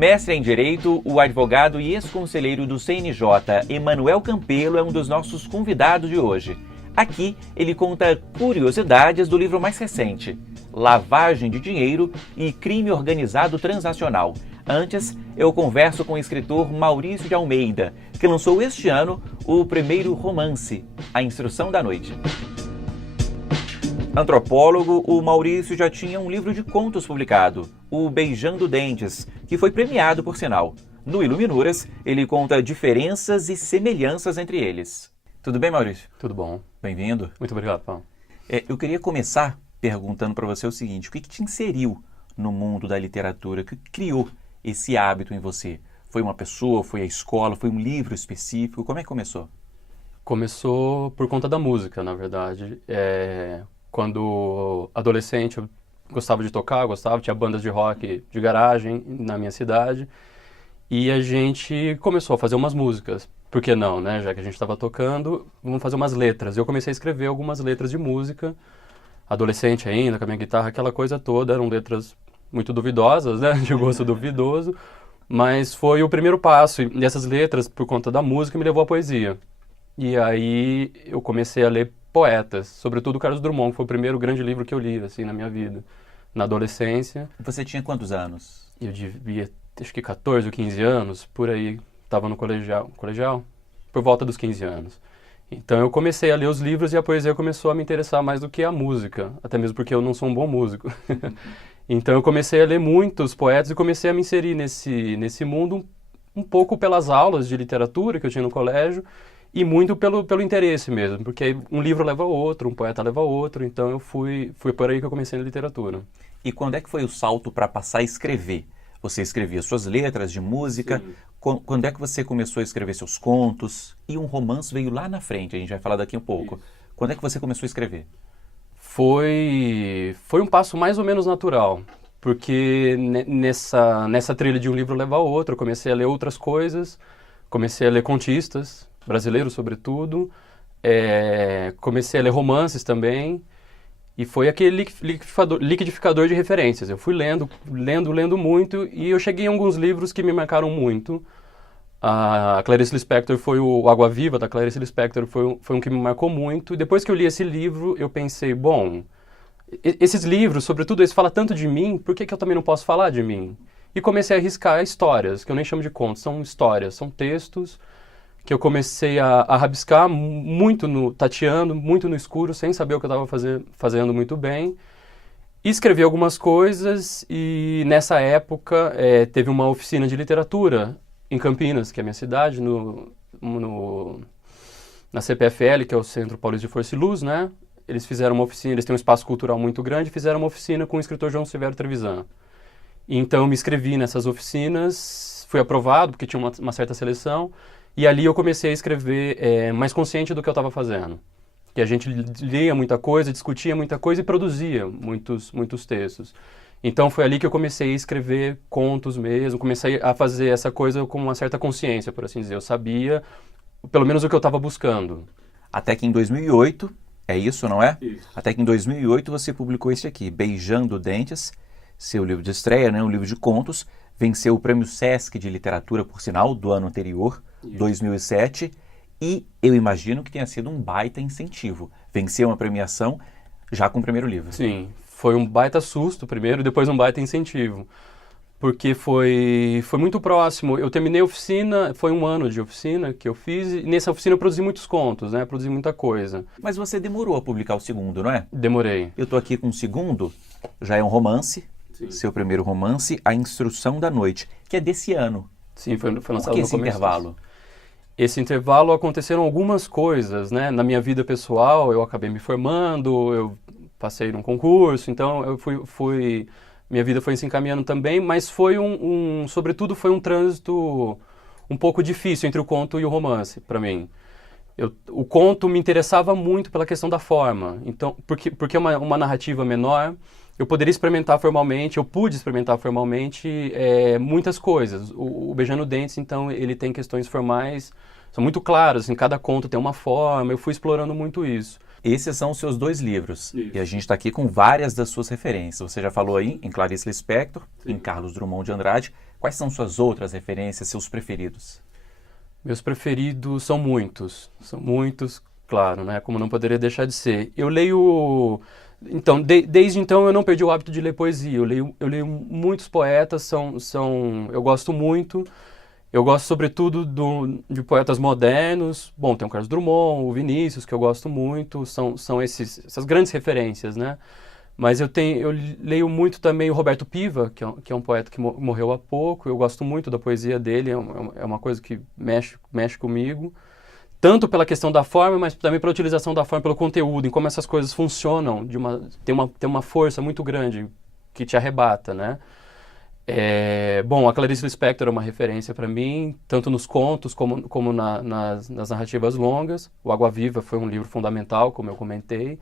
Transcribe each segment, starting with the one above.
Mestre em Direito, o advogado e ex-conselheiro do CNJ, Emanuel Campelo, é um dos nossos convidados de hoje. Aqui, ele conta curiosidades do livro mais recente, Lavagem de Dinheiro e Crime Organizado Transacional. Antes, eu converso com o escritor Maurício de Almeida, que lançou este ano o primeiro romance, A Instrução da Noite. Antropólogo, o Maurício já tinha um livro de contos publicado, o Beijando Dentes, que foi premiado por sinal. No Iluminuras, ele conta diferenças e semelhanças entre eles. Tudo bem, Maurício? Tudo bom. Bem-vindo. Muito obrigado, Paulo. Eu queria começar perguntando para você o seguinte: o que te inseriu no mundo da literatura? O que criou esse hábito em você? Foi uma pessoa, foi a escola, foi um livro específico? Como é que começou? Começou por conta da música, na verdade. Quando adolescente eu gostava de tocar, tinha bandas de rock de garagem na minha cidade. E a gente começou a fazer umas músicas. Por que não, né? Já que a gente estava tocando, vamos fazer umas letras. Eu comecei a escrever algumas letras de música, adolescente ainda, com a minha guitarra, aquela coisa toda. Eram letras muito duvidosas, né? De gosto duvidoso. Mas foi o primeiro passo. E essas letras, por conta da música, me levou à poesia. E aí eu comecei a ler poetas, sobretudo Carlos Drummond, que foi o primeiro grande livro que eu li, assim, na minha vida, na adolescência. Você tinha quantos anos? Eu devia, acho que 14 ou 15 anos, por aí, estava no colegial, por volta dos 15 anos. Então eu comecei a ler os livros e a poesia começou a me interessar mais do que a música, até mesmo porque eu não sou um bom músico. Então eu comecei a ler muitos poetas e comecei a me inserir nesse mundo um pouco pelas aulas de literatura que eu tinha no colégio, e muito pelo interesse mesmo, porque um livro leva ao outro, um poeta leva ao outro, então eu fui por aí que eu comecei na literatura. E quando é que foi o salto para passar a escrever? Você escrevia suas letras de música, quando é que você começou a escrever seus contos? E um romance veio lá na frente, a gente vai falar daqui um pouco. Isso. Quando é que você começou a escrever? Foi um passo mais ou menos natural, porque nessa trilha de um livro leva ao outro, eu comecei a ler outras coisas, comecei a ler contistas, brasileiro sobretudo, comecei a ler romances também, e foi aquele liquidificador de referências. Eu fui lendo muito, e eu cheguei em alguns livros que me marcaram muito. A Clarice Lispector o Água Viva, da Clarice Lispector, foi um que me marcou muito, e depois que eu li esse livro, eu pensei, bom, esses livros, sobretudo esse fala tanto de mim, por que eu também não posso falar de mim? E comecei a arriscar histórias, que eu nem chamo de contos, são histórias, são textos, que eu comecei a rabiscar tateando, muito no escuro, sem saber o que eu estava fazendo muito bem. E escrevi algumas coisas, e nessa época teve uma oficina de literatura em Campinas, que é a minha cidade, na CPFL, que é o Centro Paulista de Força e Luz, né? Eles fizeram uma oficina, eles têm um espaço cultural muito grande, fizeram uma oficina com o escritor João Severo Trevisan. Então eu me inscrevi nessas oficinas, fui aprovado, porque tinha uma certa seleção, e ali eu comecei a escrever mais consciente do que eu estava fazendo. Que a gente lia muita coisa, discutia muita coisa e produzia muitos textos. Então foi ali que eu comecei a escrever contos mesmo, comecei a fazer essa coisa com uma certa consciência, por assim dizer. Eu sabia, pelo menos, o que eu estava buscando. Até que em 2008, é isso, não é? Isso. Até que em 2008 você publicou este aqui, Beijando Dentes, seu livro de estreia, né? Um livro de contos. Venceu o Prêmio Sesc de Literatura, por sinal, do ano anterior, 2007, e eu imagino que tenha sido um baita incentivo. Venceu uma premiação já com o primeiro livro. Sim, foi um baita susto primeiro e depois um baita incentivo, porque foi muito próximo. Eu terminei a oficina, foi um ano de oficina que eu fiz, e nessa oficina eu produzi muitos contos, né? Produzi muita coisa. Mas você demorou a publicar o segundo, não é? Demorei. Eu estou aqui com o segundo, já é um romance. Sim. Seu primeiro romance, A Instrução da Noite, que é desse ano. Sim, foi lançado no começo. Por que esse intervalo? Esse intervalo aconteceram algumas coisas, né? Na minha vida pessoal, eu acabei me formando, eu passei num concurso, então eu minha vida foi se encaminhando também, mas foi sobretudo foi um trânsito um pouco difícil entre o conto e o romance, para mim. O conto me interessava muito pela questão da forma, então, porque é uma narrativa menor. Eu pude experimentar formalmente muitas coisas. O Beijando Dentes, então, ele tem questões formais, são muito claras, assim, cada conto tem uma forma, eu fui explorando muito isso. Esses são os seus dois livros, Isso. E a gente está aqui com várias das suas referências. Você já falou aí em Clarice Lispector, Sim. em Carlos Drummond de Andrade. Quais são suas outras referências, seus preferidos? Meus preferidos são muitos, claro, né? Como não poderia deixar de ser. Eu leio... Então, desde então eu não perdi o hábito de ler poesia. Eu leio muitos poetas, eu gosto muito. Eu gosto sobretudo de poetas modernos. Bom, tem o Carlos Drummond, o Vinícius, que eu gosto muito. São essas grandes referências, né? Mas eu leio muito também o Roberto Piva, que é um poeta que morreu há pouco. Eu gosto muito da poesia dele, é uma coisa que mexe comigo. Tanto pela questão da forma, mas também pela utilização da forma, pelo conteúdo, em como essas coisas funcionam. Tem uma força muito grande que te arrebata, né? Bom, a Clarice Lispector é uma referência para mim, tanto nos contos como nas narrativas longas. O Água Viva foi um livro fundamental, como eu comentei.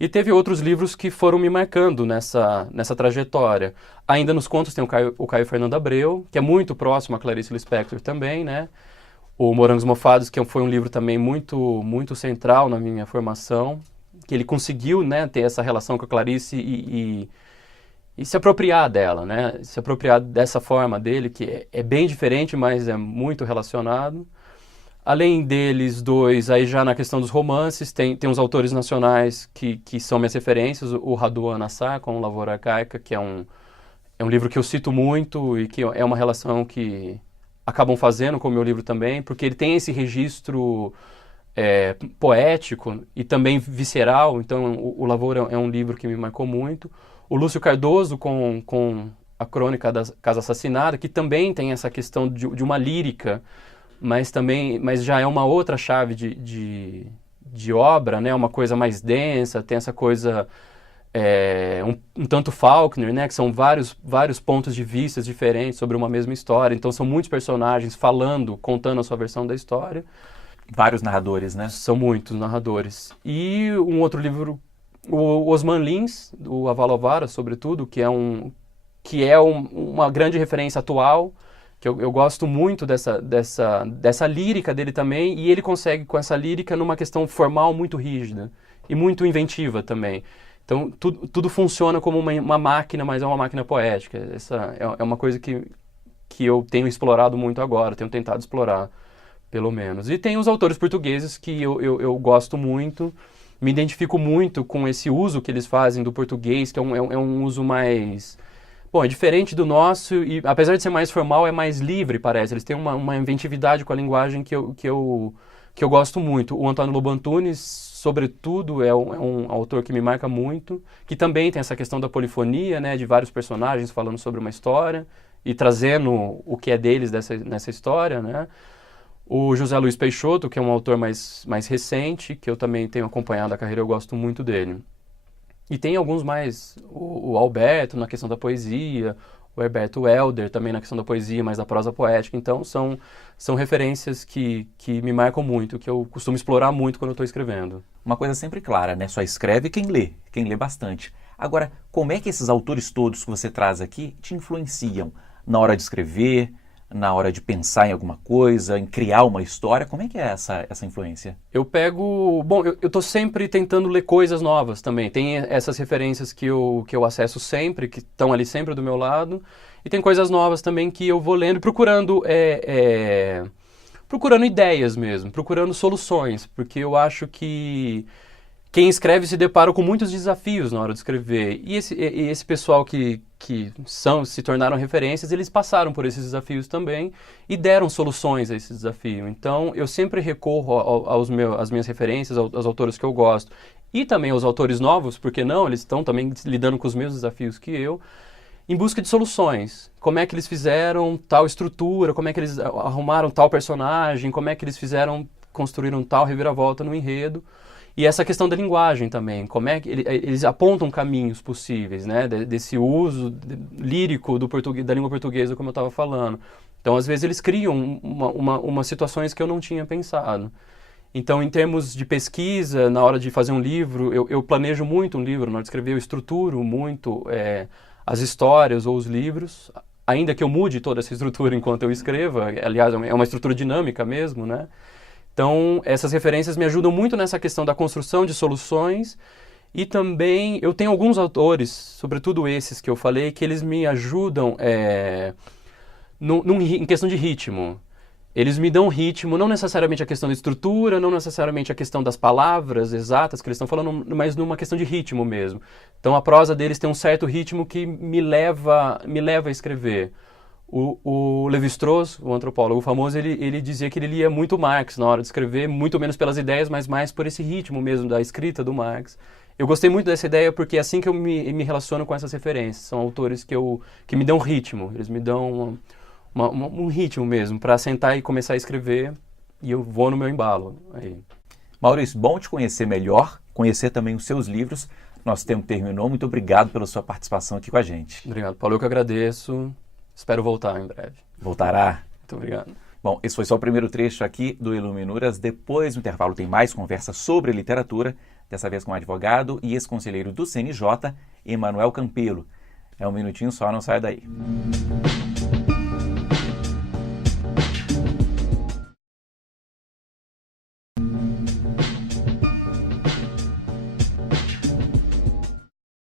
E teve outros livros que foram me marcando nessa trajetória. Ainda nos contos tem o Caio Fernando Abreu, que é muito próximo a Clarice Lispector também, né? O Morangos Mofados, que foi um livro também muito central na minha formação, que ele conseguiu, né, ter essa relação com a Clarice e se apropriar dela, né? Se apropriar dessa forma dele, que é bem diferente, mas é muito relacionado. Além deles dois, aí já na questão dos romances, tem uns autores nacionais que são minhas referências, o Radu Anassar com Lavoura Arcaica, que é um livro que eu cito muito e que é uma relação que acabam fazendo com o meu livro também, porque ele tem esse registro poético e também visceral, então o Lavoura é um livro que me marcou muito. O Lúcio Cardoso com a Crônica da Casa Assassinada, que também tem essa questão de uma lírica, mas já é uma outra chave de obra, né? Uma coisa mais densa, tem essa coisa um tanto Faulkner, né? Que são vários pontos de vista diferentes sobre uma mesma história. Então são muitos personagens contando a sua versão da história. Vários narradores, né? São muitos narradores. E um outro livro, o Osman Lins, do Avalovara, sobretudo, que é uma grande referência atual, que eu gosto muito dessa lírica dele também, e ele consegue com essa lírica numa questão formal muito rígida e muito inventiva também. Então, tudo funciona como uma máquina, mas é uma máquina poética. Essa é uma coisa que eu tenho explorado muito agora, tenho tentado explorar, pelo menos. E tem os autores portugueses que eu gosto muito, me identifico muito com esse uso que eles fazem do português, que é um uso mais... Bom, é diferente do nosso e, apesar de ser mais formal, é mais livre, parece. Eles têm uma inventividade com a linguagem que eu gosto muito. O Antônio Lobo Antunes, sobretudo, é um autor que me marca muito, que também tem essa questão da polifonia, né, de vários personagens falando sobre uma história e trazendo o que é deles nessa história, né? O José Luiz Peixoto, que é um autor mais recente, que eu também tenho acompanhado a carreira, eu gosto muito dele. E tem alguns mais, o Alberto na questão da poesia, o Herberto Helder também na questão da poesia, mas da prosa poética. Então são referências que me marcam muito, que eu costumo explorar muito quando eu estou escrevendo. Uma coisa sempre clara, né? Só escreve quem lê bastante. Agora, como é que esses autores todos que você traz aqui te influenciam na hora de escrever, na hora de pensar em alguma coisa, em criar uma história? Como é que é essa influência? Eu pego... Bom, eu estou sempre tentando ler coisas novas também. Tem essas referências que eu acesso sempre, que estão ali sempre do meu lado. E tem coisas novas também que eu vou lendo, procurando ideias mesmo, procurando soluções. Porque eu acho que quem escreve se depara com muitos desafios na hora de escrever. E esse pessoal que se tornaram referências, eles passaram por esses desafios também e deram soluções a esse desafio. Então, eu sempre recorro às minhas referências, aos autores que eu gosto. E também aos autores novos, porque não, eles estão também lidando com os mesmos desafios que eu, em busca de soluções. Como é que eles fizeram tal estrutura, como é que eles arrumaram tal personagem, como é que eles construíram tal reviravolta no enredo. E essa questão da linguagem também, como é que eles apontam caminhos possíveis, né, desse uso lírico da língua portuguesa, como eu estava falando. Então, às vezes, eles criam umas situações que eu não tinha pensado. Então, em termos de pesquisa, na hora de fazer um livro, eu planejo muito um livro, na hora de escrever, eu estruturo muito as histórias ou os livros, ainda que eu mude toda essa estrutura enquanto eu escreva. Aliás, é uma estrutura dinâmica mesmo, né? Então, essas referências me ajudam muito nessa questão da construção de soluções e também eu tenho alguns autores, sobretudo esses que eu falei, que eles me ajudam em questão de ritmo. Eles me dão ritmo, não necessariamente a questão da estrutura, não necessariamente a questão das palavras exatas que eles estão falando, mas numa questão de ritmo mesmo. Então a prosa deles tem um certo ritmo que me leva a escrever. O Lévi-Strauss, o antropólogo famoso, ele dizia que ele lia muito Marx na hora de escrever, muito menos pelas ideias, mas mais por esse ritmo mesmo da escrita do Marx. Eu gostei muito dessa ideia porque é assim que eu me relaciono com essas referências. São autores que me dão ritmo, eles me dão um ritmo mesmo para sentar e começar a escrever e eu vou no meu embalo. Aí. Maurício, bom te conhecer melhor, conhecer também os seus livros. Nosso tempo terminou, muito obrigado pela sua participação aqui com a gente. Obrigado, Paulo, eu que agradeço. Espero voltar em breve. Voltará. Muito obrigado. Bom, esse foi só o primeiro trecho aqui do Iluminuras. Depois, no intervalo, tem mais conversa sobre literatura, dessa vez com o advogado e ex-conselheiro do CNJ, Emanuel Campelo. É um minutinho só, não saia daí.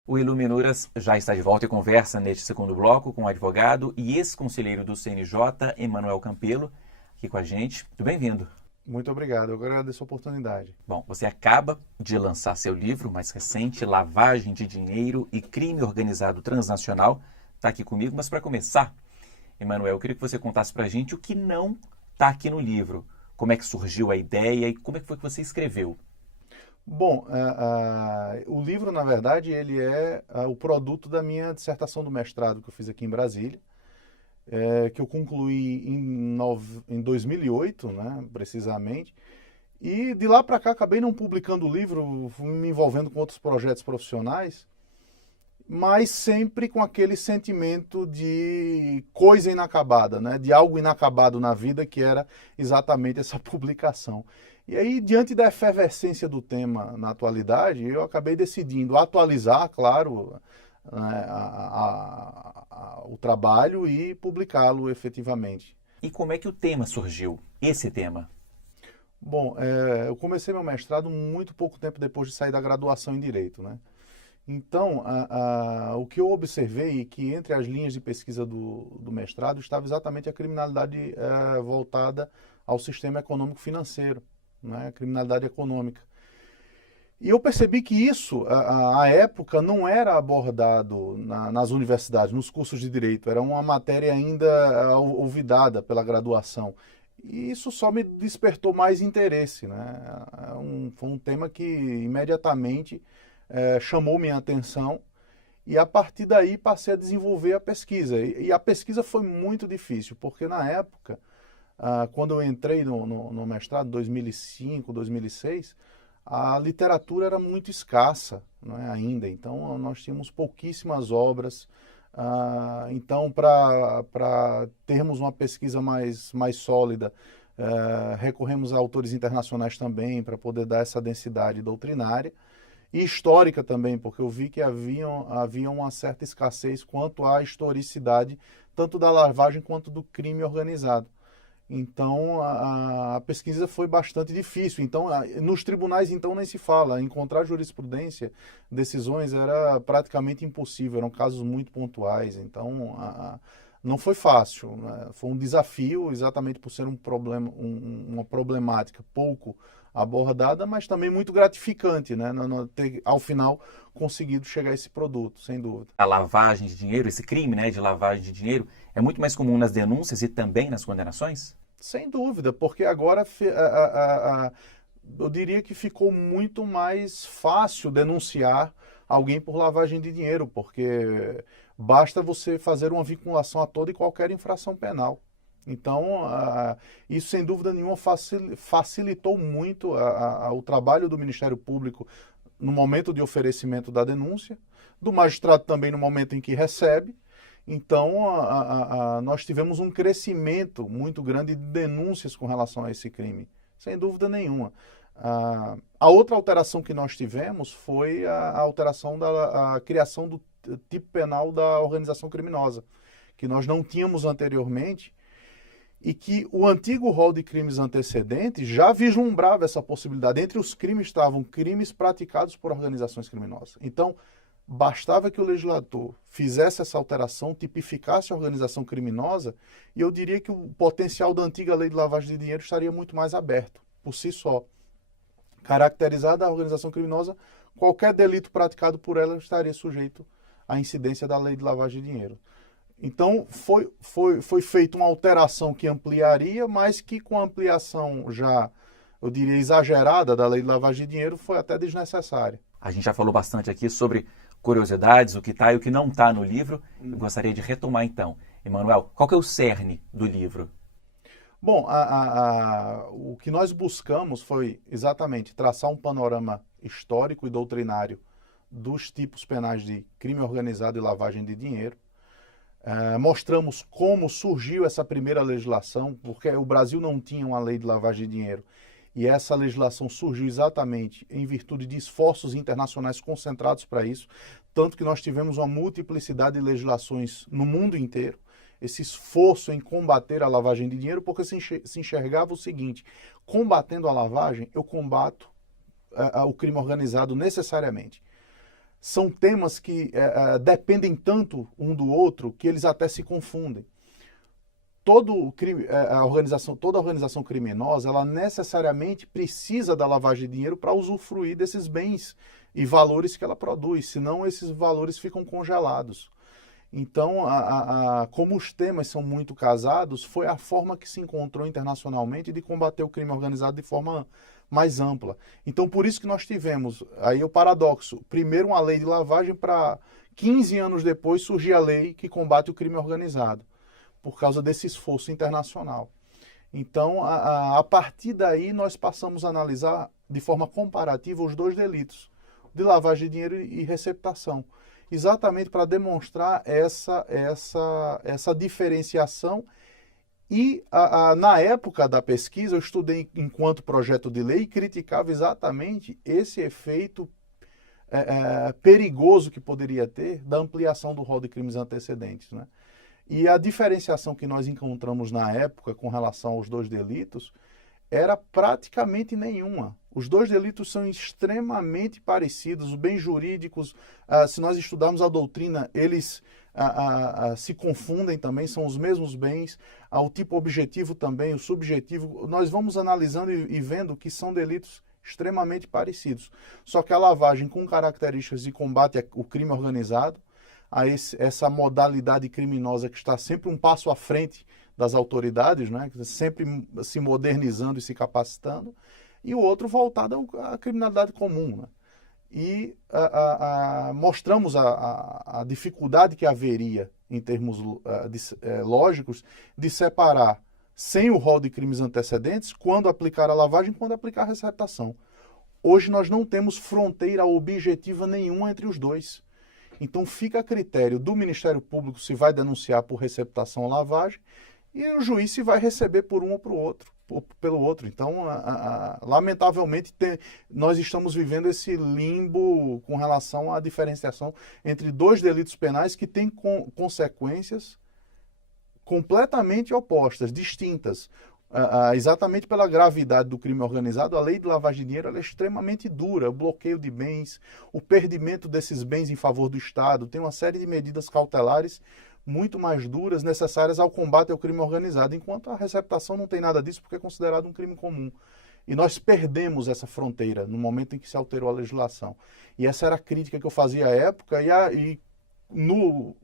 O Iluminuras já está de volta e conversa neste segundo bloco com o advogado e ex-conselheiro do CNJ, Emanuel Campelo, aqui com a gente. Muito bem-vindo. Muito obrigado, eu agradeço a oportunidade. Bom, você acaba de lançar seu livro mais recente, Lavagem de Dinheiro e Crime Organizado Transnacional. Está aqui comigo, mas para começar, Emanuel, eu queria que você contasse para a gente o que não está aqui no livro. Como é que surgiu a ideia e como é que foi que você escreveu? Bom, o livro, na verdade, ele é o produto da minha dissertação do mestrado que eu fiz aqui em Brasília, que eu concluí em 2008, né, precisamente, e de lá para cá acabei não publicando o livro, me envolvendo com outros projetos profissionais, mas sempre com aquele sentimento de coisa inacabada, né, de algo inacabado na vida, que era exatamente essa publicação. E aí, diante da efervescência do tema na atualidade, eu acabei decidindo atualizar, claro, né, o trabalho e publicá-lo efetivamente. E como é que o tema surgiu, esse tema? Bom, eu comecei meu mestrado muito pouco tempo depois de sair da graduação em Direito, né? Então, o que eu observei é que entre as linhas de pesquisa do mestrado estava exatamente a criminalidade voltada ao sistema econômico-financeiro, né, criminalidade econômica. E eu percebi que isso, à época, não era abordado nas universidades, nos cursos de direito, era uma matéria ainda olvidada pela graduação. E isso só me despertou mais interesse, né? Foi um tema que imediatamente chamou minha atenção e a partir daí passei a desenvolver a pesquisa. E a pesquisa foi muito difícil, porque na época, quando eu entrei no mestrado, 2005, 2006, a literatura era muito escassa, não é, ainda. Então, nós tínhamos pouquíssimas obras. Então, para termos uma pesquisa mais sólida, recorremos a autores internacionais também, para poder dar essa densidade doutrinária. E histórica também, porque eu vi que havia uma certa escassez quanto à historicidade, tanto da lavagem quanto do crime organizado. Então, a pesquisa foi bastante difícil. Então, nos tribunais, então, nem se fala. Encontrar jurisprudência, decisões, era praticamente impossível. Eram casos muito pontuais. Então, não foi fácil, né? Foi um desafio, exatamente por ser um problema, uma problemática pouco abordada, mas também muito gratificante, né? Ter, ao final, conseguido chegar a esse produto, sem dúvida. A lavagem de dinheiro, esse crime, né, de lavagem de dinheiro, é muito mais comum nas denúncias e também nas condenações? Sem dúvida, porque agora eu diria que ficou muito mais fácil denunciar alguém por lavagem de dinheiro, porque basta você fazer uma vinculação a toda e qualquer infração penal. Então, isso sem dúvida nenhuma facilitou muito o trabalho do Ministério Público no momento de oferecimento da denúncia, do magistrado também no momento em que recebe. Então, nós tivemos um crescimento muito grande de denúncias com relação a esse crime, sem dúvida nenhuma. A outra alteração que nós tivemos foi a alteração da criação do tipo penal da organização criminosa, que nós não tínhamos anteriormente, e que o antigo rol de crimes antecedentes já vislumbrava essa possibilidade. Entre os crimes estavam crimes praticados por organizações criminosas. Então, Bastava que o legislador fizesse essa alteração, tipificasse a organização criminosa, e eu diria que o potencial da antiga lei de lavagem de dinheiro estaria muito mais aberto, por si só. Caracterizada a organização criminosa, qualquer delito praticado por ela estaria sujeito à incidência da lei de lavagem de dinheiro. Então, foi feita uma alteração que ampliaria, mas que com a ampliação já, eu diria, exagerada da lei de lavagem de dinheiro, foi até desnecessária. A gente já falou bastante aqui sobre curiosidades, o que está e o que não está no livro. Eu gostaria de retomar então. Emanuel, qual que é o cerne do livro? Bom, o que nós buscamos foi exatamente traçar um panorama histórico e doutrinário dos tipos penais de crime organizado e lavagem de dinheiro. Mostramos como surgiu essa primeira legislação, porque o Brasil não tinha uma lei de lavagem de dinheiro. E essa legislação surgiu exatamente em virtude de esforços internacionais concentrados para isso, tanto que nós tivemos uma multiplicidade de legislações no mundo inteiro. Esse esforço em combater a lavagem de dinheiro, porque se enxergava o seguinte: combatendo a lavagem, eu combato o crime organizado necessariamente. São temas que dependem tanto um do outro que eles até se confundem. Toda a organização criminosa, ela necessariamente precisa da lavagem de dinheiro para usufruir desses bens e valores que ela produz, senão esses valores ficam congelados. Então, como os temas são muito casados, foi a forma que se encontrou internacionalmente de combater o crime organizado de forma mais ampla. Então, por isso que nós tivemos aí o paradoxo. Primeiro uma lei de lavagem, para 15 anos depois surgir a lei que combate o crime organizado, por causa desse esforço internacional. Então, a partir daí, nós passamos a analisar de forma comparativa os dois delitos, de lavagem de dinheiro e receptação, exatamente para demonstrar essa diferenciação. E na época da pesquisa, eu estudei enquanto projeto de lei e criticava exatamente esse efeito perigoso que poderia ter da ampliação do rol de crimes antecedentes, né? E a diferenciação que nós encontramos na época com relação aos dois delitos era praticamente nenhuma. Os dois delitos são extremamente parecidos, os bens jurídicos, se nós estudarmos a doutrina, eles se confundem também, são os mesmos bens, o tipo objetivo também, o subjetivo. Nós vamos analisando e vendo que são delitos extremamente parecidos. Só que a lavagem com características de combate ao crime organizado, essa modalidade criminosa que está sempre um passo à frente das autoridades, né? Sempre se modernizando e se capacitando, e o outro voltado à criminalidade comum, né? E mostramos a dificuldade que haveria, em termos lógicos, de separar sem o rol de crimes antecedentes quando aplicar a lavagem e quando aplicar a receptação. Hoje nós não temos fronteira objetiva nenhuma entre os dois. Então fica a critério do Ministério Público se vai denunciar por receptação ou lavagem, e o juiz se vai receber por um ou pelo outro. Então, lamentavelmente, nós estamos vivendo esse limbo com relação à diferenciação entre dois delitos penais que têm consequências completamente opostas, distintas. Exatamente pela gravidade do crime organizado, a lei de lavagem de dinheiro ela é extremamente dura, o bloqueio de bens, o perdimento desses bens em favor do Estado, tem uma série de medidas cautelares muito mais duras necessárias ao combate ao crime organizado, enquanto a receptação não tem nada disso porque é considerado um crime comum. E nós perdemos essa fronteira no momento em que se alterou a legislação. E essa era a crítica que eu fazia à época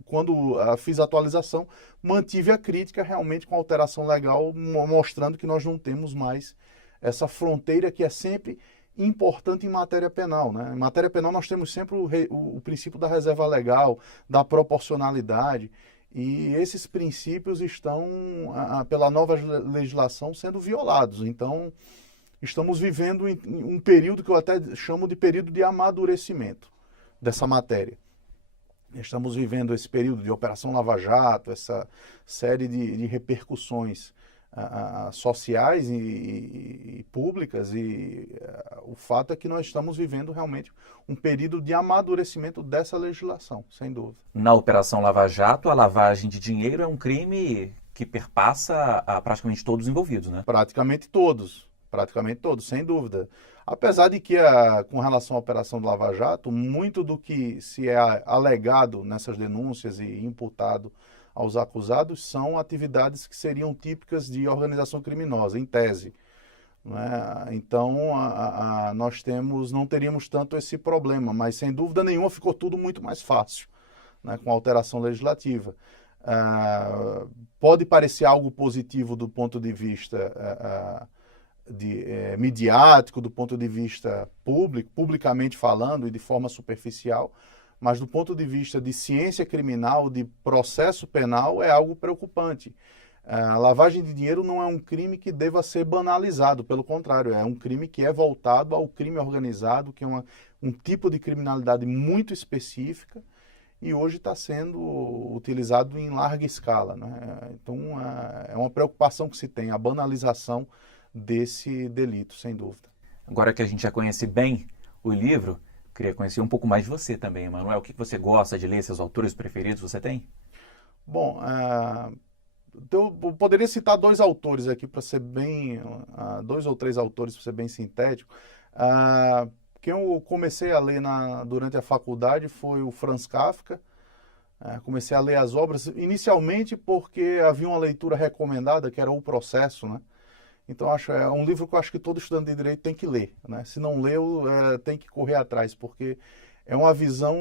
quando fiz a atualização, mantive a crítica realmente com a alteração legal, mostrando que nós não temos mais essa fronteira que é sempre importante em matéria penal, né? Em matéria penal nós temos sempre o princípio da reserva legal, da proporcionalidade, e esses princípios estão, pela nova legislação, sendo violados. Então, estamos vivendo um período que eu até chamo de período de amadurecimento dessa matéria. Estamos vivendo esse período de Operação Lava Jato, essa série de repercussões sociais e públicas, e o fato é que nós estamos vivendo realmente um período de amadurecimento dessa legislação, sem dúvida. Na Operação Lava Jato, a lavagem de dinheiro é um crime que perpassa a praticamente todos os envolvidos, né? Praticamente todos. Praticamente todos, sem dúvida. Apesar de que, com relação à Operação do Lava Jato, muito do que se é alegado nessas denúncias e imputado aos acusados são atividades que seriam típicas de organização criminosa, em tese. Né? Então, nós não teríamos tanto esse problema, mas sem dúvida nenhuma ficou tudo muito mais fácil, né, com a alteração legislativa. Pode parecer algo positivo do ponto de vista midiático, do ponto de vista público, publicamente falando e de forma superficial, mas do ponto de vista de ciência criminal, de processo penal, é algo preocupante. A lavagem de dinheiro não é um crime que deva ser banalizado, pelo contrário, é um crime que é voltado ao crime organizado, que é um tipo de criminalidade muito específica e hoje está sendo utilizado em larga escala. Né? Então, é uma preocupação que se tem, a banalização desse delito, sem dúvida. Agora que a gente já conhece bem o livro, queria conhecer um pouco mais de você também, Emanuel. O que você gosta de ler, seus autores preferidos você tem? Bom, eu poderia citar dois autores aqui para ser bem, 2 ou 3 autores para ser bem sintético. Quem eu comecei a ler durante a faculdade foi o Franz Kafka. Comecei a ler as obras inicialmente porque havia uma leitura recomendada, que era O Processo, né? Então é um livro que eu acho que todo estudante de direito tem que ler, né? Se não leu, tem que correr atrás, porque é uma visão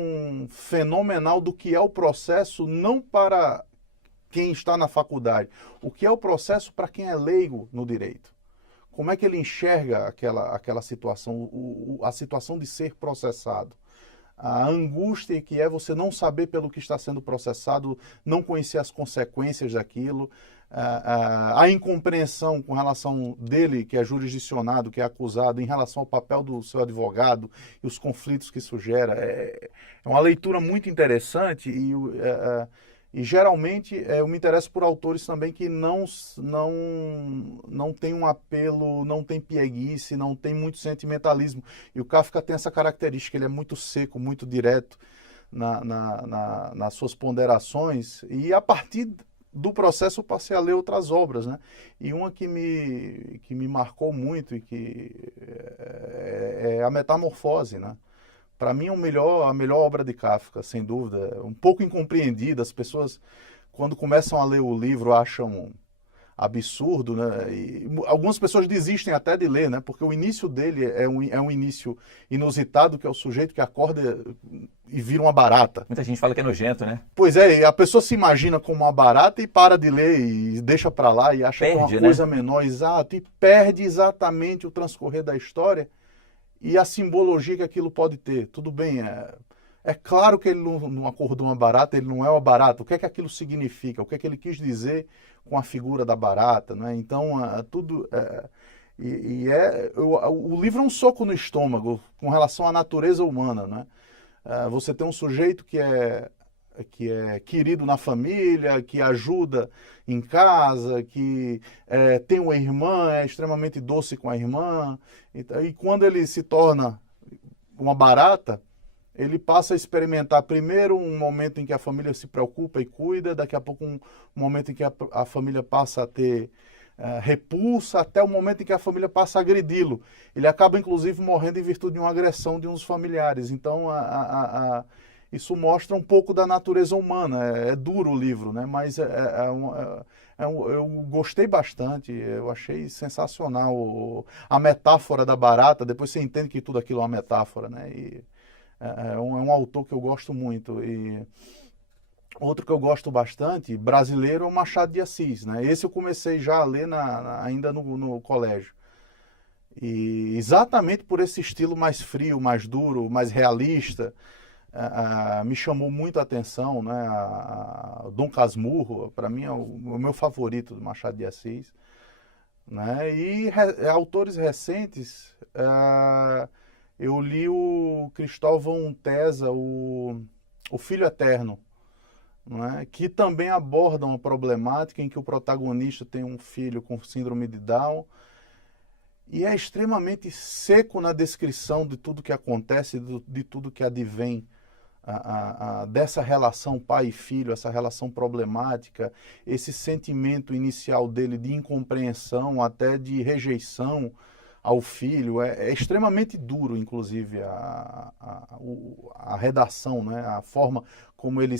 fenomenal do que é o processo, não para quem está na faculdade, o que é o processo para quem é leigo no direito. Como é que ele enxerga aquela situação, a situação de ser processado. A angústia que é você não saber pelo que está sendo processado, não conhecer as consequências daquilo, a incompreensão com relação dele, que é jurisdicionado, que é acusado, em relação ao papel do seu advogado e os conflitos que isso gera. É uma leitura muito interessante e geralmente eu me interesso por autores também que não tem um apelo, não tem pieguice, não tem muito sentimentalismo. E o Kafka tem essa característica, ele é muito seco, muito direto nas suas ponderações. E a partir do processo eu passei a ler outras obras, né? E uma que me marcou muito e que é a Metamorfose, né? Para mim, a melhor obra de Kafka, sem dúvida. Um pouco incompreendida. As pessoas, quando começam a ler o livro, acham absurdo, né? E algumas pessoas desistem até de ler, né? Porque o início dele é um início inusitado, que é o sujeito que acorda e vira uma barata. Muita gente fala que é nojento, né? Pois é, e a pessoa se imagina como uma barata e para de ler e deixa para lá e acha que é uma coisa menor, exato, e perde exatamente o transcorrer da história e a simbologia que aquilo pode ter. Tudo bem, é claro que ele não acordou uma barata, ele não é uma barata. O que é que aquilo significa? O que é que ele quis dizer com a figura da barata? Né? Então, tudo... o livro é um soco no estômago com relação à natureza humana. Né? Você tem um sujeito que é querido na família, que ajuda em casa, que tem uma irmã, é extremamente doce com a irmã. E quando ele se torna uma barata, ele passa a experimentar primeiro um momento em que a família se preocupa e cuida, daqui a pouco um momento em que a família passa a ter repulsa, até o momento em que a família passa a agredi-lo. Ele acaba, inclusive, morrendo em virtude de uma agressão de uns familiares. Então, isso mostra um pouco da natureza humana. É duro o livro, né? Mas eu gostei bastante, eu achei sensacional a metáfora da barata. Depois você entende que tudo aquilo é uma metáfora, né? E é um autor que eu gosto muito. E outro que eu gosto bastante, brasileiro, é o Machado de Assis, né? Esse eu comecei já a ler ainda no colégio. E exatamente por esse estilo mais frio, mais duro, mais realista, me chamou muito a atenção, né? Dom Casmurro, para mim, é o meu favorito do Machado de Assis. Né? E autores recentes, eu li o Cristóvão Tesa, o Filho Eterno, né? Que também aborda uma problemática em que o protagonista tem um filho com síndrome de Down, e é extremamente seco na descrição de tudo que acontece, de tudo que advém dessa relação pai e filho, essa relação problemática, esse sentimento inicial dele de incompreensão, até de rejeição, ao filho. É extremamente duro, inclusive, a redação, né? A forma como ele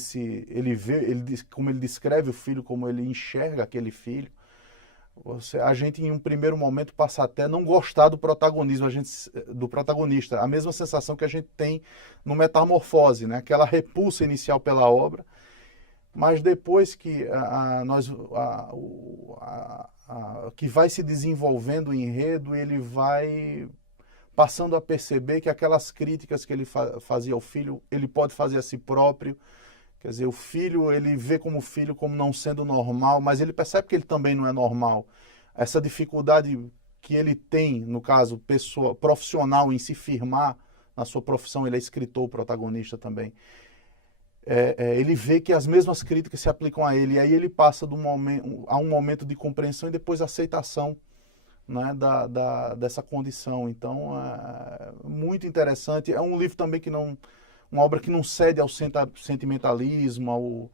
vê, como ele descreve o filho, como ele enxerga aquele filho. A gente, em um primeiro momento, passa até não gostar do protagonismo, do protagonista. A mesma sensação que a gente tem no Metamorfose, né? Aquela repulsa inicial pela obra. Mas depois que que vai se desenvolvendo o enredo, ele vai passando a perceber que aquelas críticas que ele fazia ao filho, ele pode fazer a si próprio. Quer dizer, o filho, ele vê como filho como não sendo normal, mas ele percebe que ele também não é normal. Essa dificuldade que ele tem, no caso, profissional, em se firmar na sua profissão, ele é escritor, o protagonista também. Ele vê que as mesmas críticas se aplicam a ele, e aí ele passa a um momento de compreensão e depois aceitação, né, dessa condição. Então, é muito interessante. É um livro também uma obra que não cede ao sentimentalismo,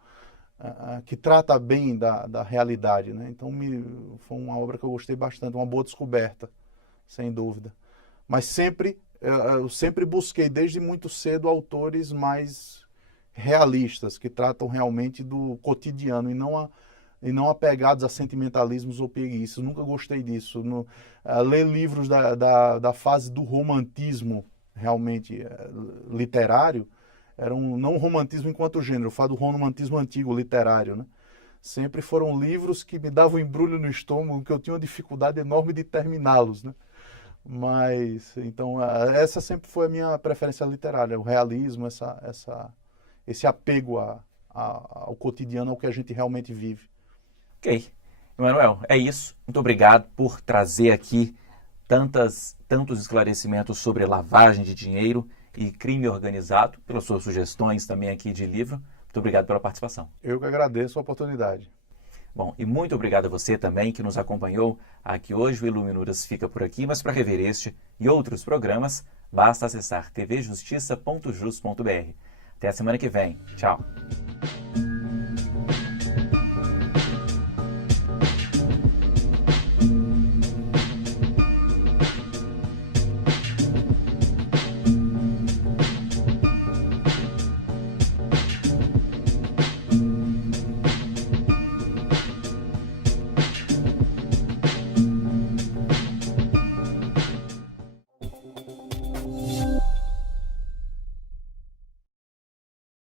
que trata bem da realidade, né? Então, foi uma obra que eu gostei bastante, uma boa descoberta, sem dúvida. Mas eu sempre busquei, desde muito cedo, autores mais realistas, que tratam realmente do cotidiano e não apegados a sentimentalismos ou preguiças. Nunca gostei disso. Ler livros da fase do romantismo, realmente literário, não o romantismo enquanto gênero, eu falo do romantismo antigo, literário, né? Sempre foram livros que me davam embrulho no estômago, que eu tinha uma dificuldade enorme de terminá-los, né? Mas, então, essa sempre foi a minha preferência literária, o realismo, esse apego ao cotidiano, ao que a gente realmente vive. Ok. Emanuel, é isso. Muito obrigado por trazer aqui tantos esclarecimentos sobre lavagem de dinheiro e crime organizado, pelas suas sugestões também aqui de livro. Muito obrigado pela participação. Eu que agradeço a oportunidade. Bom, e muito obrigado a você também que nos acompanhou aqui hoje. O Iluminuras fica por aqui, mas para rever este e outros programas, basta acessar tvjustiça.jus.br. Até a semana que vem. Tchau.